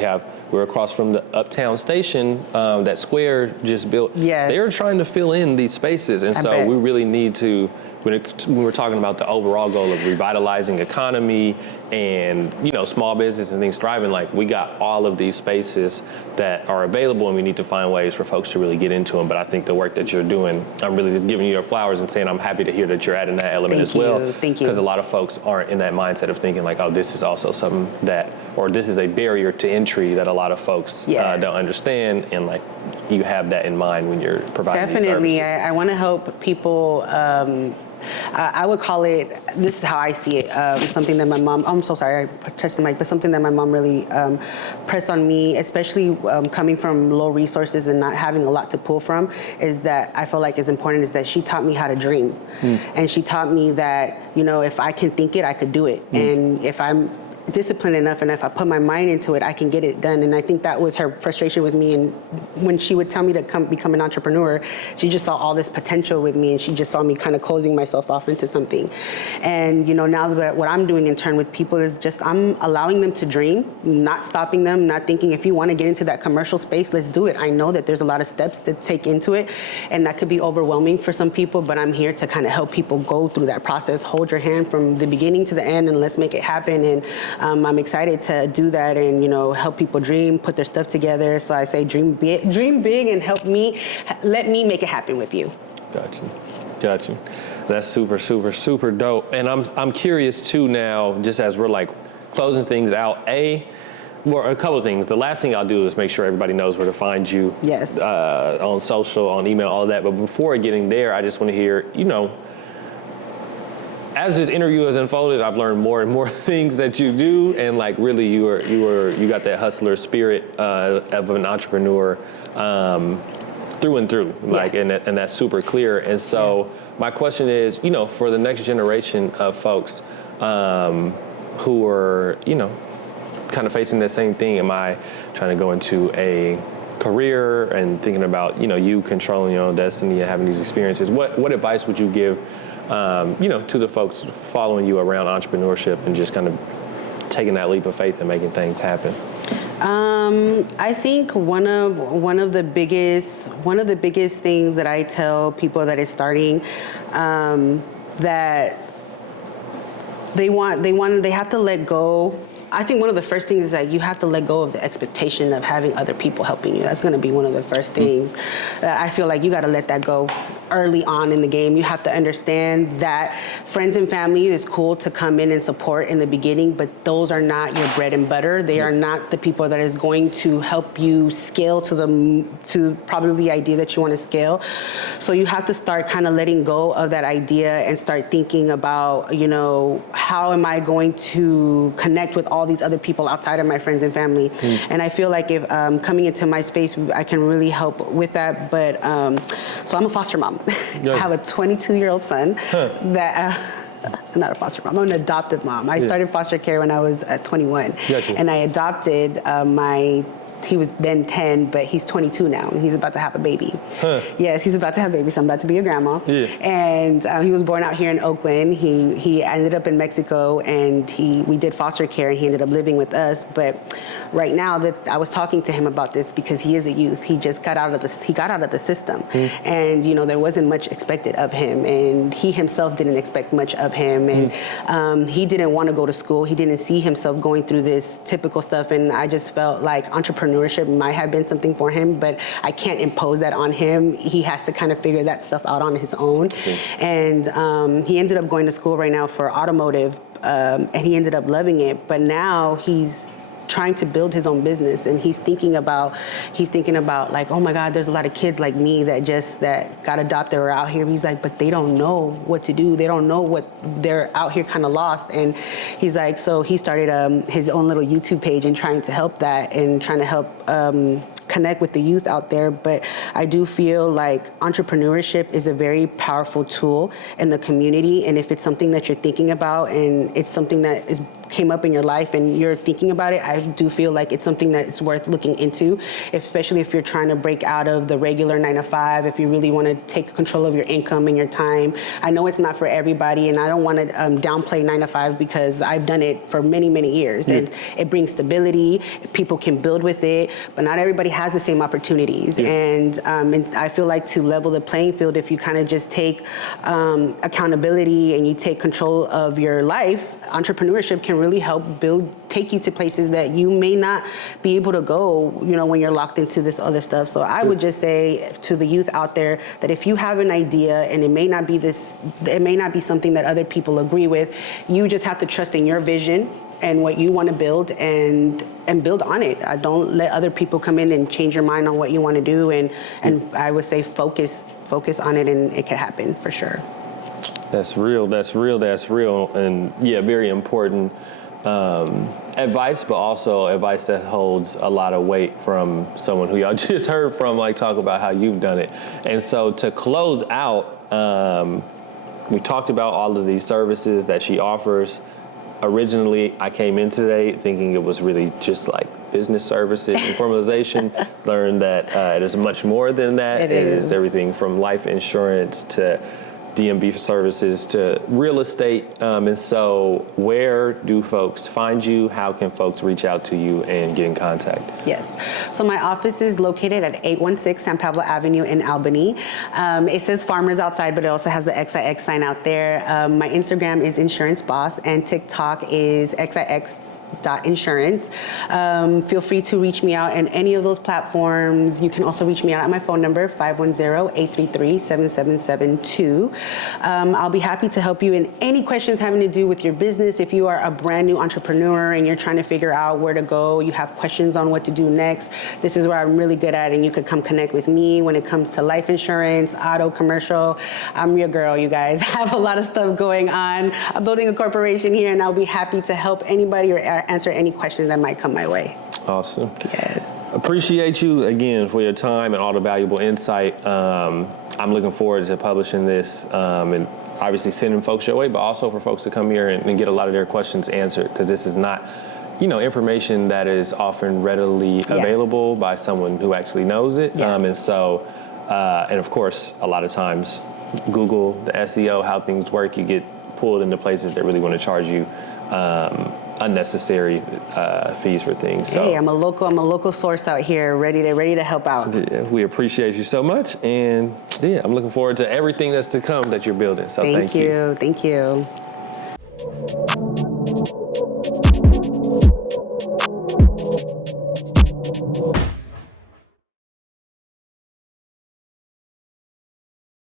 We're across from the Uptown Station, that Square just built. They're trying to fill in these spaces, and so we really need to, when we're talking about the overall goal of revitalizing economy and small business and things thriving, we got all of these spaces that are available, and we need to find ways for folks to really get into them. But I think the work that you're doing, I'm really just giving you your flowers and saying I'm happy to hear that you're adding that element as well. Thank you. Because a lot of folks aren't in that mindset of thinking this is also something that, or this is a barrier to entry that a lot lot of folks don't understand, and like you have that in mind when you're providing Definitely. these services. I want to help people. I would call it, this is how I see it, something that my mom, I'm so sorry, I touched the mic, but something that my mom really pressed on me, especially coming from low resources and not having a lot to pull from, is that I feel like is important, is that she taught me how to dream. And she taught me that, you know, if I can think it, I could do it. And if I'm disciplined enough and if I put my mind into it, I can get it done. And I think that was her frustration with me. And when she would tell me to become an entrepreneur, she just saw all this potential with me, and she just saw me kind of closing myself off into something. And you know, now that what I'm doing in turn with people is just I'm allowing them to dream, not stopping them, not thinking if you want to get into that commercial space, let's do it. I know that there's a lot of steps to take into it, and that could be overwhelming for some people, but I'm here to kind of help people go through that process, hold your hand from the beginning to the end, and let's make it happen. And I'm excited to do that and, you know, help people dream, put their stuff together. So I say dream big, and let me make it happen with you. Got you. That's super, super, super dope. And I'm curious too now, just as we're like closing things out, a couple of things. The last thing I'll do is make sure everybody knows where to find you. Yes. On social, on email, all of that. But before getting there, I just want to hear, you know, as this interview has unfolded, I've learned more and more things that you do, and like really, you got that hustler spirit of an entrepreneur through and through, like, and that's super clear. And so my question is, you know, for the next generation of folks who are, you know, kind of facing the same thing, am I trying to go into a career and thinking about, you know, you controlling your own destiny and having these experiences? What advice would you give? You know, to the folks following you around entrepreneurship and just kind of taking that leap of faith and making things happen? I think one of the biggest things that I tell people that is starting, that they have to let go. I think one of the first things is that you have to let go of the expectation of having other people helping you. That's going to be one of the first things that I feel like you got to let that go early on in the game. You have to understand that friends and family is cool to come in and support in the beginning, but those are not your bread and butter. They are not the people that is going to help you scale to probably the idea that you want to scale. So you have to start kind of letting go of that idea and start thinking about, you know, how am I going to connect with all these other people outside of my friends and family. And I feel like if coming into my space, I can really help with that. But so I'm a foster mom. Yeah. I have a 22-year-old son that. I'm not a foster mom. I'm an adoptive mom. I started foster care when I was 21. Gotcha. And I adopted he was then 10, but he's 22 now, and he's about to have a baby. Yes, he's about to have a baby, so I'm about to be a grandma. Yeah. And he was born out here in Oakland. He ended up in Mexico, and we did foster care, and he ended up living with us. But right now, that I was talking to him about this because he is a youth. He just got out of the system, and there wasn't much expected of him, and he himself didn't expect much of him, and he didn't want to go to school. He didn't see himself going through this typical stuff, and I just felt like entrepreneurship might have been something for him, but I can't impose that on him. He has to kind of figure that stuff out on his own. And he ended up going to school right now for automotive, and he ended up loving it. But now he's trying to build his own business, and he's thinking about like, oh my God, there's a lot of kids like me that got adopted or out here. He's like, but they don't know what to do. They don't know what, they're out here kind of lost. And he's like, so he started his own little YouTube page and trying to help that and trying to help connect with the youth out there. But I do feel like entrepreneurship is a very powerful tool in the community, and if it's something that you're thinking about and it's something that came up in your life and you're thinking about it, I do feel like it's something that it's worth looking into, especially if you're trying to break out of the regular 9 to 5, if you really want to take control of your income and your time. I know it's not for everybody, and I don't want to downplay 9 to 5 because I've done it for many, many years, and it brings stability. People can build with it, but not everybody has the same opportunities. And I feel like to level the playing field, if you kind of just take accountability and you take control of your life, entrepreneurship can really help take you to places that you may not be able to go, when you're locked into this other stuff. So I would just say to the youth out there that if you have an idea and it may not be something that other people agree with, you just have to trust in your vision and what you want to build and build on it. Don't let other people come in and change your mind on what you want to do. And I would say focus on it, and it can happen for sure. That's real. And yeah, very important advice, but also advice that holds a lot of weight from someone who y'all just heard from, like, talk about how you've done it. And so to close out, we talked about all of these services that she offers. Originally, I came in today thinking it was really just like business services and formalization. Learned that it is much more than that. It is everything from life insurance to DMV services to real estate. And so where do folks find you? How can folks reach out to you and get in contact? Yes. So my office is located at 816 San Pablo Avenue in Albany. It says Farmers outside, but it also has the XIX sign out there. My Instagram is Insurance Boss, and TikTok is XIX.insurance. Feel free to reach me out in any of those platforms. You can also reach me out at my phone number, 510-833-7772. I'll be happy to help you in any questions having to do with your business. If you are a brand new entrepreneur and you're trying to figure out where to go, you have questions on what to do next, this is where I'm really good at, and you could come connect with me when it comes to life insurance, auto, commercial. I'm your girl, you guys. I have a lot of stuff going on. I'm building a corporation here, and I'll be happy to help anybody or answer any questions that might come my way. Awesome. Yes. Appreciate you again for your time and all the valuable insight. I'm looking forward to publishing this and obviously sending folks your way, but also for folks to come here and get a lot of their questions answered, because this is not, information that is often readily available by someone who actually knows it. And so, and of course, a lot of times, Google, the SEO, how things work, you get pulled into places that really want to charge you unnecessary fees for things. So, hey, I'm a local source out here, ready to help out. We appreciate you so much, and I'm looking forward to everything that's to come that you're building. So thank you. Thank you.